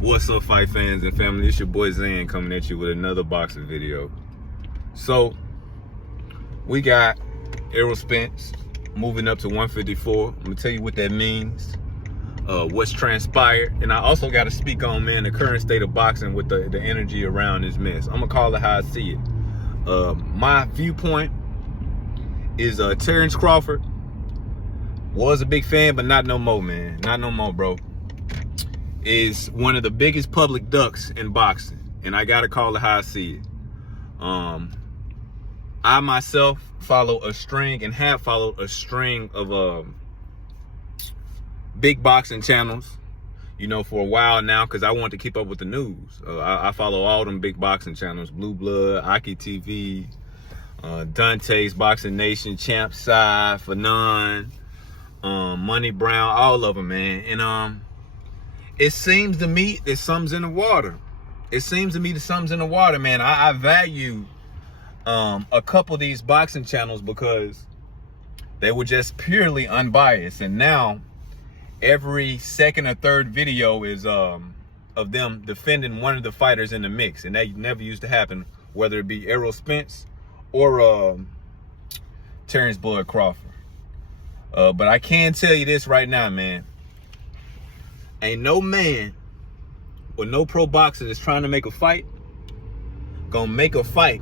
What's up, fight fans and family? It's your boy Zan coming at you with another boxing video. So we got Errol Spence moving up to 154. I'm gonna tell you what that means, what's transpired, and I also got to speak on, man, the current state of boxing with the energy around this mess. I'm gonna call it how I see it. My viewpoint is Terrence Crawford was a big fan, but not no more, man. Not no more, bro. Is one of the biggest public ducks in boxing, and I gotta call it how I see it. I myself follow a string and have followed a string of big boxing channels, you know, for a while now, because I want to keep up with the news. I follow all them big boxing channels: Blue Blood, Aki TV, Dante's Boxing Nation, Champ Sci, Fanon, Money Brown, all of them, man. And it seems to me that something's in the water. It seems to me that something's in the water, man. I value a couple of these boxing channels because they were just purely unbiased. And now every second or third video is of them defending one of the fighters in the mix. And that never used to happen, whether it be Errol Spence or Terrence Bud Crawford. But I can tell you this right now, man. Ain't no man or no pro boxer that's trying to make a fight gonna make a fight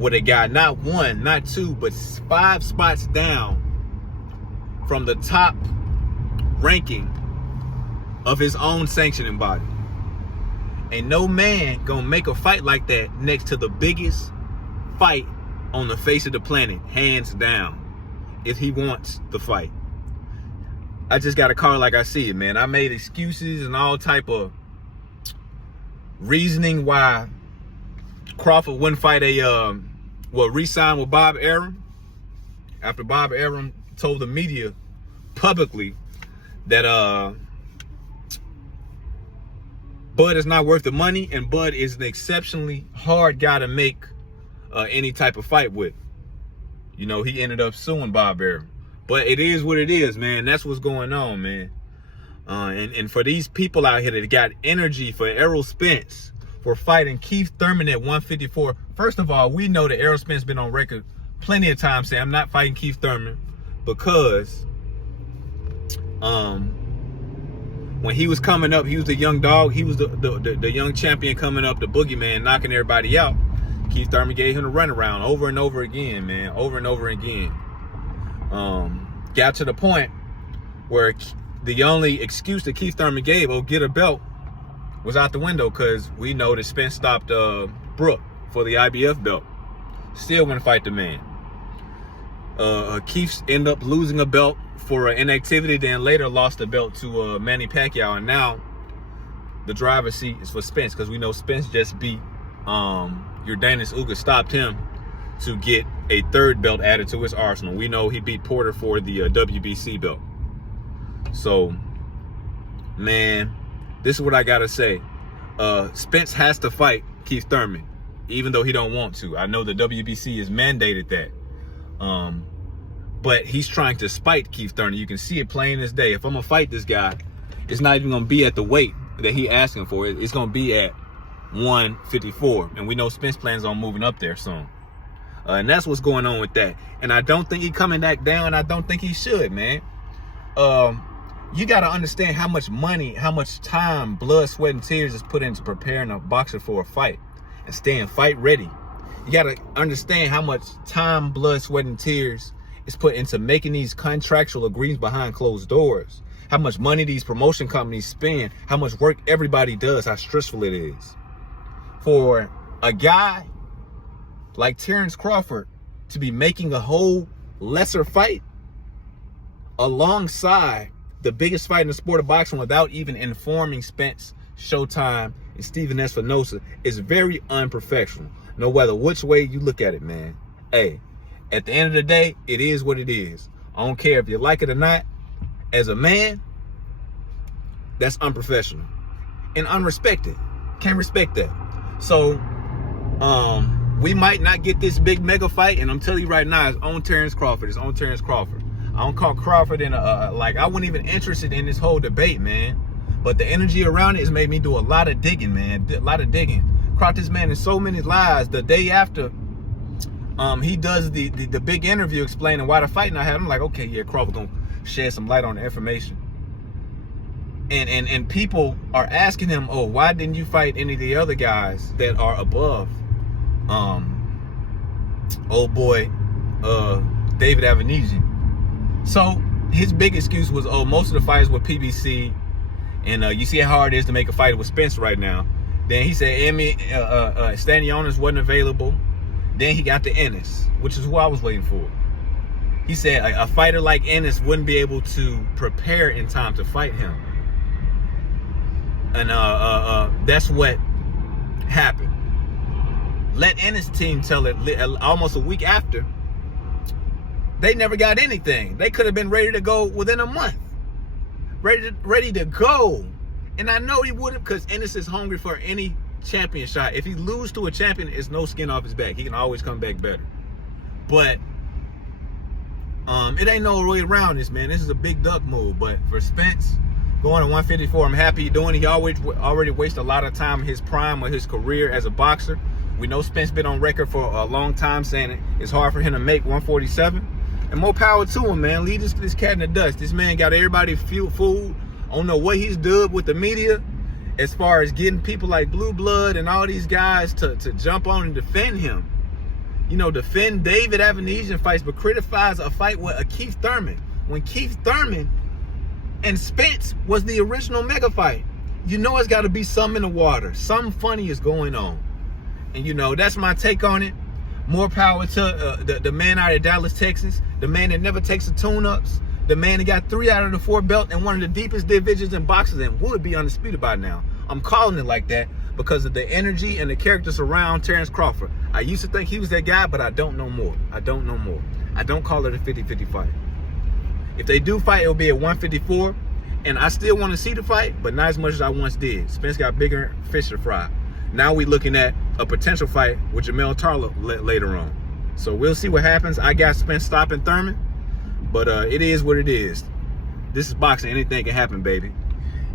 with a guy not one, not two, but 5 spots down from the top ranking of his own sanctioning body. Ain't no man gonna make a fight like that next to the biggest fight on the face of the planet, hands down, if he wants the fight. I just got to call it like I see it, man. I made excuses and all type of reasoning why Crawford wouldn't fight re-sign with Bob Arum, after Bob Arum told the media publicly that Bud is not worth the money, and Bud is an exceptionally hard guy to make any type of fight with. You know, he ended up suing Bob Arum. But it is what it is, man. That's what's going on, man. And for these people out here that got energy for Errol Spence for fighting Keith Thurman at 154, first of all, we know that Errol Spence been on record plenty of times saying, I'm not fighting Keith Thurman because when he was coming up, he was the young dog. He was the young champion coming up, the boogeyman, knocking everybody out. Keith Thurman gave him a runaround over and over again, man, over and over again. Got to the point where the only excuse that Keith Thurman gave, get a belt, was out the window, because we know that Spence stopped Brooke for the IBF belt. Still wouldn't fight the man. Keith ended up losing a belt for inactivity, then later lost the belt to Manny Pacquiao, and now the driver's seat is for Spence, because we know Spence just beat Yordenis Uga, stopped him to get a third belt added to his arsenal. We know he beat Porter for the WBC belt. So, man, this is what I gotta say. Spence has to fight Keith Thurman, even though he don't want to. I know the WBC has mandated that. But he's trying to spite Keith Thurman. You can see it plain as day. If I'm gonna fight this guy, it's not even gonna be at the weight that he asking for. It's gonna be at 154. And we know Spence plans on moving up there soon. And that's what's going on with that. And I don't think he's coming back down. I don't think he should, man. You got to understand how much money, how much time, blood, sweat, and tears is put into preparing a boxer for a fight and staying fight ready. You got to understand how much time, blood, sweat, and tears is put into making these contractual agreements behind closed doors. How much money these promotion companies spend, how much work everybody does, how stressful it is. For a guy like Terrence Crawford to be making a whole lesser fight alongside the biggest fight in the sport of boxing without even informing Spence, Showtime, and Steven Espinosa is very unprofessional. No matter which way you look at it, man. Hey, at the end of the day, it is what it is. I don't care if you like it or not. As a man, that's unprofessional and unrespected. Can't respect that. So, we might not get this big mega fight, and I'm telling you right now, it's on Terrence Crawford. It's on Terrence Crawford. I don't call Crawford in I wasn't even interested in this whole debate, man. But the energy around it has made me do a lot of digging, man. A lot of digging. Caught this man in so many lies. The day after he does the big interview explaining why the fight not happening, I'm like, okay, yeah, Crawford gonna shed some light on the information. And people are asking him, oh, why didn't you fight any of the other guys that are above old boy David Avenesian? So his big excuse was, oh, most of the fights were PBC, and you see how hard it is to make a fight with Spence right now. Then he said Stanionis wasn't available. Then he got to Ennis, which is who I was waiting for. He said a fighter like Ennis wouldn't be able to prepare in time to fight him. And that's what happened. Let Ennis' team tell it almost a week after. They never got anything. They could have been ready to go within a month. Ready to go. And I know he wouldn't, because Ennis is hungry for any champion shot. If he loses to a champion, it's no skin off his back. He can always come back better. But it ain't no way around this, man. This is a big duck move. But for Spence, going to 154, I'm happy he's doing it. He already wasted a lot of time in his prime of his career as a boxer. We know Spence been on record for a long time saying it's hard for him to make 147. And more power to him, man. Leave this cat in the dust. This man got everybody fooled. I don't know what he's done with the media as far as getting people like Blue Blood and all these guys to jump on and defend him. You know, defend David Avenesian fights, but criticize a fight with a Keith Thurman. When Keith Thurman and Spence was the original mega fight. You know it's got to be something in the water. Something funny is going on. And, you know, that's my take on it. More power to the man out of Dallas, Texas. The man that never takes the tune-ups. The man that got 3 out of the 4 belt and one of the deepest divisions in boxing and would be undisputed by now. I'm calling it like that because of the energy and the characters around Terrence Crawford. I used to think he was that guy, but I don't know more. I don't know more. I don't call it a 50-50 fight. If they do fight, it'll be at 154. And I still want to see the fight, but not as much as I once did. Spence got bigger fish to fry. Now we're looking at a potential fight with Jamel Tarlow later on. So we'll see what happens. I got Spence stopping Thurman, but it is what it is. This is boxing. Anything can happen, baby.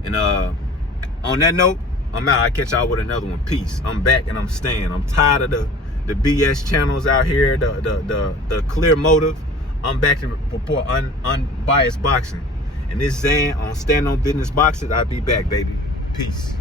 And on that note, I'm out. I'll catch y'all with another one. Peace. I'm back and I'm staying. I'm tired of the BS channels out here, the clear motive. I'm back to report unbiased boxing. And this Zan on Stand on Business Boxing, I'll be back, baby. Peace.